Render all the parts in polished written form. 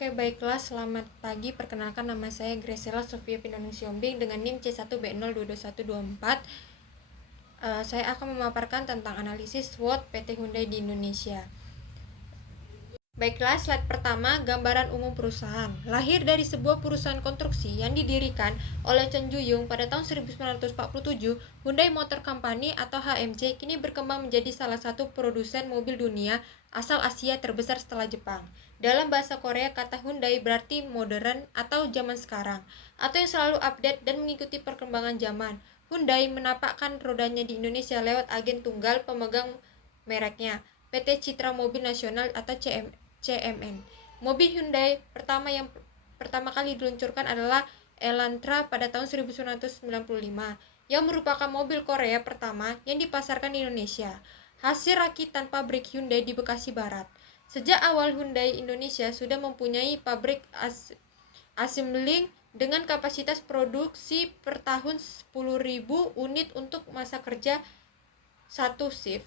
Oke, baiklah. Selamat pagi. Perkenalkan, nama saya Graciela Sofia Pinanung Siombing dengan NIM C1B02124. Saya akan memaparkan tentang analisis SWOT PT Hyundai di Indonesia. Baiklah, slide pertama, gambaran umum perusahaan. Lahir dari sebuah perusahaan konstruksi yang didirikan oleh Chen Juyung pada tahun 1947, Hyundai Motor Company atau HMC kini berkembang menjadi salah satu produsen mobil dunia asal Asia terbesar setelah Jepang. Dalam bahasa Korea, kata Hyundai berarti modern atau zaman sekarang, atau yang selalu update dan mengikuti perkembangan zaman. Hyundai menapakkan rodanya di Indonesia lewat agen tunggal pemegang mereknya, PT Citra Mobil Nasional atau CMN. Mobil Hyundai yang pertama kali diluncurkan adalah Elantra pada tahun 1995, yang merupakan mobil Korea pertama yang dipasarkan di Indonesia. Hasil rakitan pabrik Hyundai di Bekasi Barat. Sejak awal Hyundai Indonesia sudah mempunyai pabrik assembling dengan kapasitas produksi per tahun 10.000 unit untuk masa kerja satu shift.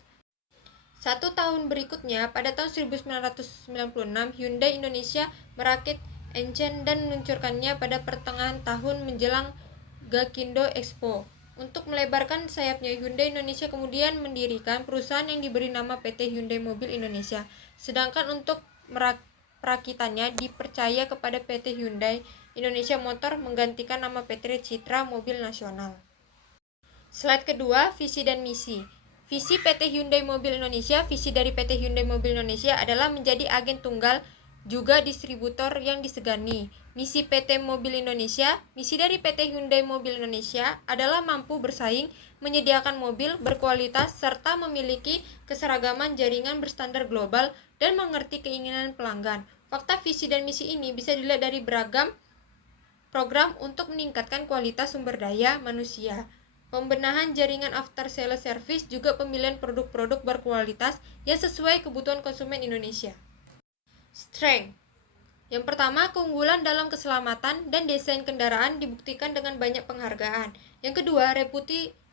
1 tahun berikutnya, pada tahun 1996, Hyundai Indonesia merakit engine dan meluncurkannya pada pertengahan tahun menjelang Gaikindo Expo. Untuk melebarkan sayapnya, Hyundai Indonesia kemudian mendirikan perusahaan yang diberi nama PT Hyundai Mobil Indonesia. Sedangkan untuk perakitannya dipercaya kepada PT Hyundai Indonesia Motor menggantikan nama PT Citra Mobil Nasional. Slide kedua, visi dan misi. Visi PT Hyundai Mobil Indonesia. Visi dari PT Hyundai Mobil Indonesia adalah menjadi agen tunggal juga distributor yang disegani. Misi PT Mobil Indonesia. Misi dari PT Hyundai Mobil Indonesia adalah mampu bersaing, menyediakan mobil berkualitas, serta memiliki keseragaman jaringan berstandar global dan mengerti keinginan pelanggan. Fakta visi dan misi ini bisa dilihat dari beragam program untuk meningkatkan kualitas sumber daya manusia, pembenahan jaringan after sales service, juga pemilihan produk-produk berkualitas yang sesuai kebutuhan konsumen Indonesia. Strength. Yang pertama, keunggulan dalam keselamatan dan desain kendaraan dibuktikan dengan banyak penghargaan. Yang kedua,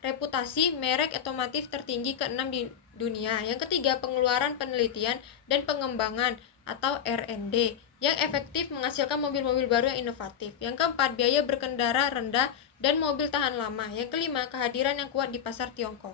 reputasi merek otomotif tertinggi ke-6 di dunia. Yang ketiga, pengeluaran penelitian dan pengembangan atau R&D yang efektif menghasilkan mobil-mobil baru yang inovatif. Yang keempat, biaya berkendara rendah dan mobil tahan lama. Yang kelima, kehadiran yang kuat di pasar Tiongkok.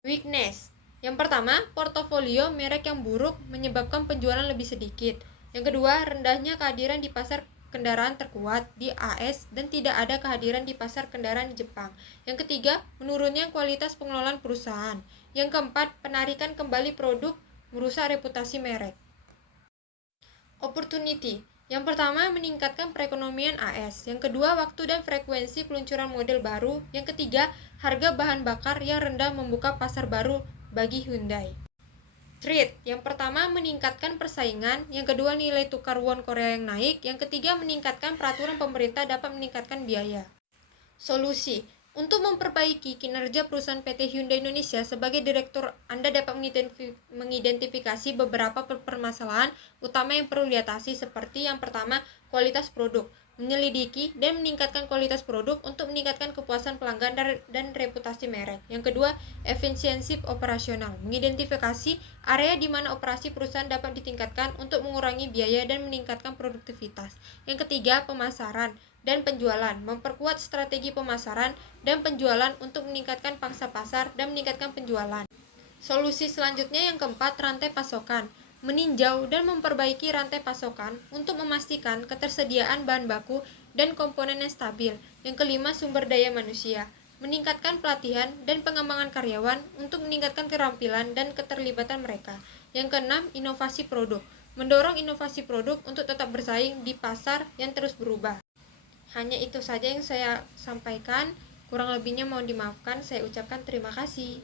Weakness. Yang pertama, portofolio merek yang buruk menyebabkan penjualan lebih sedikit. Yang kedua, rendahnya kehadiran di pasar kendaraan terkuat di AS dan tidak ada kehadiran di pasar kendaraan di Jepang. Yang ketiga, menurunnya kualitas pengelolaan perusahaan. Yang keempat, penarikan kembali produk merusak reputasi merek. Opportunity. Yang pertama, meningkatkan perekonomian AS. Yang kedua, waktu dan frekuensi peluncuran model baru. Yang ketiga, harga bahan bakar yang rendah membuka pasar baru bagi Hyundai. Threat. Yang pertama, meningkatkan persaingan. Yang kedua, nilai tukar won Korea yang naik. Yang ketiga, meningkatkan peraturan pemerintah dapat meningkatkan biaya. Solusi. Untuk memperbaiki kinerja perusahaan PT Hyundai Indonesia, sebagai direktur Anda dapat mengidentifikasi beberapa permasalahan utama yang perlu diatasi, seperti yang pertama, kualitas produk. Menyelidiki dan meningkatkan kualitas produk untuk meningkatkan kepuasan pelanggan dan reputasi merek. Yang kedua, efisiensi operasional. Mengidentifikasi area di mana operasi perusahaan dapat ditingkatkan untuk mengurangi biaya dan meningkatkan produktivitas. Yang ketiga, pemasaran dan penjualan. Memperkuat strategi pemasaran dan penjualan untuk meningkatkan pangsa pasar dan meningkatkan penjualan. Solusi selanjutnya yang keempat, rantai pasokan. Meninjau dan memperbaiki rantai pasokan untuk memastikan ketersediaan bahan baku dan komponen yang stabil. Yang kelima, sumber daya manusia. Meningkatkan pelatihan dan pengembangan karyawan untuk meningkatkan keterampilan dan keterlibatan mereka. Yang keenam, inovasi produk. Mendorong inovasi produk untuk tetap bersaing di pasar yang terus berubah. Hanya itu saja yang saya sampaikan. Kurang lebihnya mohon dimaafkan. Saya ucapkan terima kasih.